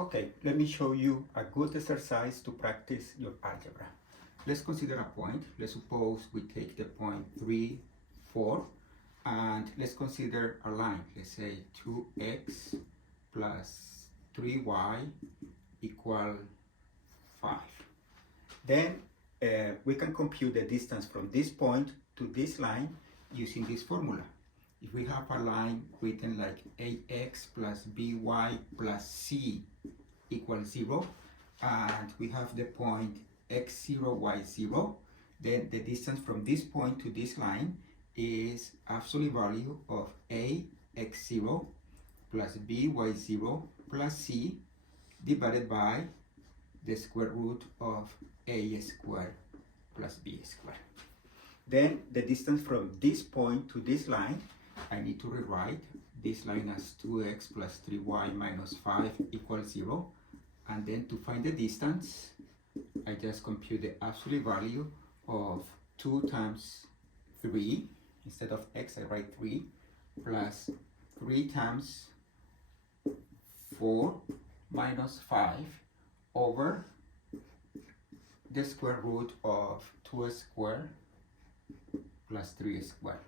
Okay, let me show you a good exercise to practice your algebra. Let's consider a point. Let's suppose we take the point 3, 4, and let's consider a line. Let's say 2x plus 3y equal 5. Then we can compute the distance from this point to this line using this formula. If we have a line written like ax plus by plus c equals 0, and we have the point x0, y0, then the distance from this point to this line is absolute value of ax0 plus by0 plus c divided by the square root of a squared plus b squared. Then the distance from this point to this line, I need to rewrite this line as 2x plus 3y minus 5 equals 0. And then to find the distance, I just compute the absolute value of 2 times 3. Instead of x, I write 3 plus 3 times 4 minus 5 over the square root of 2 squared plus 3 squared.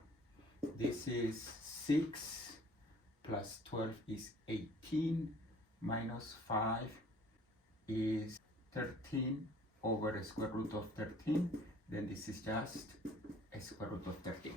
This is 6 plus 12 is 18 minus 5 is 13 over the square root of 13. Then this is just a square root of 13.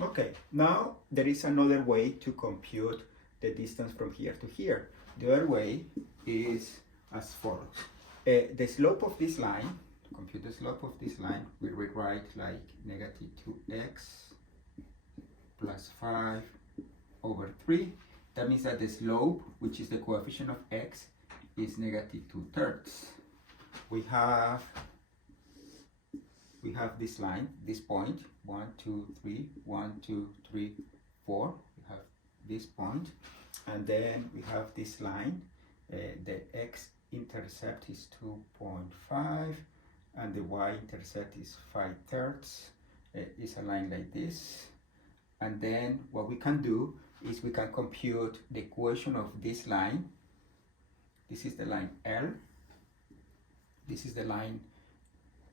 Okay, now there is another way to compute the distance from here to here. The other way is as follows. The slope of this line, to compute the slope of this line, we rewrite like negative 2x plus 5 over 3. That means that the slope, which is the coefficient of x, is negative 2/3. We have this line, this point, 1, 2, 3, 1, 2, 3, 4. We have this point, and then we have this line. The x-intercept is 2.5, and the y-intercept is 5/3. It's a line like this. And then what we can do is we can compute the equation of this line. This is the line L. This is the line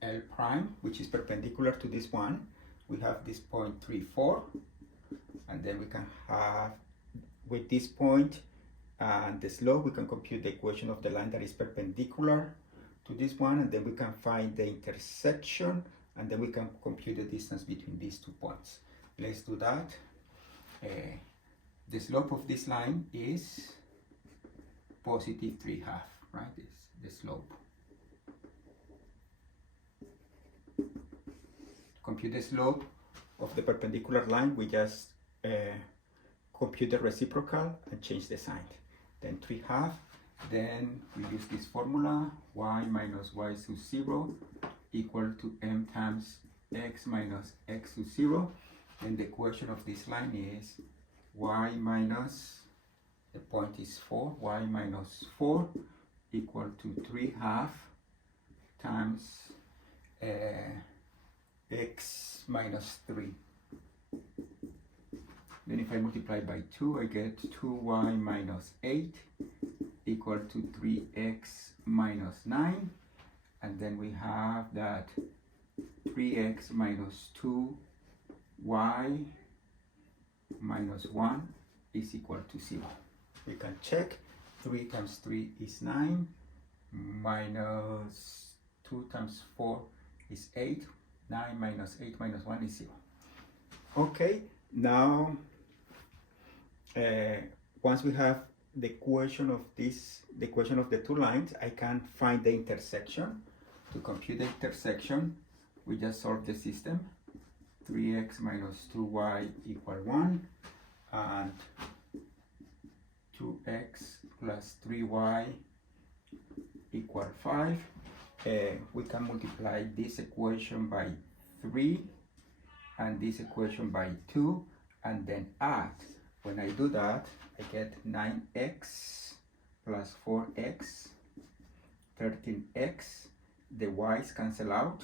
L prime, which is perpendicular to this one. We have this point 3, 4. And then we can have, with this point and the slope, we can compute the equation of the line that is perpendicular to this one. And then we can find the intersection. And then we can compute the distance between these 2 points. Let's do that. The slope of this line is positive 3/2, right? It's the slope. To compute the slope of the perpendicular line, we just compute the reciprocal and change the sign. Then 3/2. Then we use this formula, y minus y sub 0 equal to m times x minus x sub 0. And the equation of this line is y minus, the point is 4, y minus 4 equal to 3/2 times x minus 3. Then if I multiply by 2, I get 2y minus 8 equal to 3x minus 9. And then we have that 3x minus 2y minus 1 is equal to 0. We can check. 3 times 3 is 9, minus 2 times 4 is 8. 9 minus 8 minus 1 is 0. Okay, now once we have the equation of this, the equation of the 2 lines, I can find the intersection. To compute the intersection, we just solve the system. 3x minus 2y equal 1, and 2x plus 3y equal 5. We can multiply this equation by 3 and this equation by 2 and then add. When I do that, I get 9x plus 4x, 13x. The y's cancel out,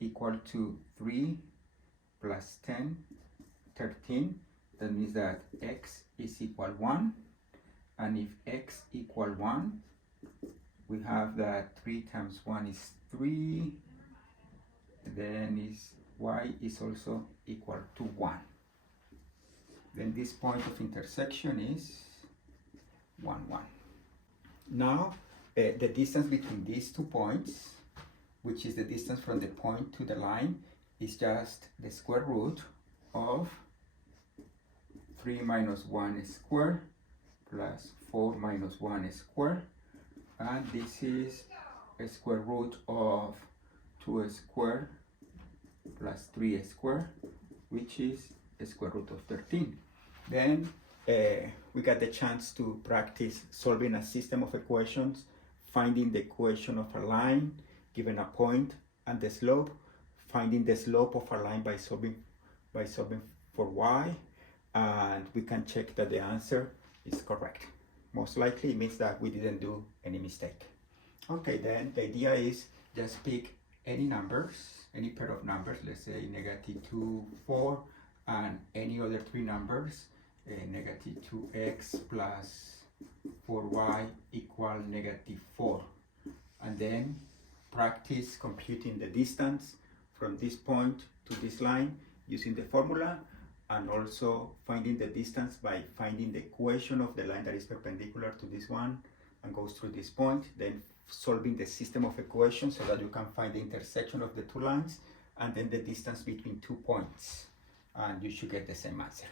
equal to 3 plus 10, 13. That means that x is equal 1, and if x equal 1, we have that 3 times 1 is 3, then y is also equal to 1. Then this point of intersection is 1, 1. Now, the distance between these 2 points, which is the distance from the point to the line, is just the square root of 3 minus 1 squared plus 4 minus 1 squared, and this is a square root of 2 squared plus 3 squared, which is a square root of 13. Then we got the chance to practice solving a system of equations, finding the equation of a line given a point and the slope, finding the slope of a line by solving for y, and we can check that the answer is correct. Most likely it means that we didn't do any mistake. Okay, then the idea is just pick any numbers, any pair of numbers, let's say -2, 4, and any other 3 numbers, -2x plus 4y equal -4, and then practice computing the distance from this point to this line using the formula, and also finding the distance by finding the equation of the line that is perpendicular to this one and goes through this point, then solving the system of equations so that you can find the intersection of the 2 lines, and then the distance between 2 points, and you should get the same answer.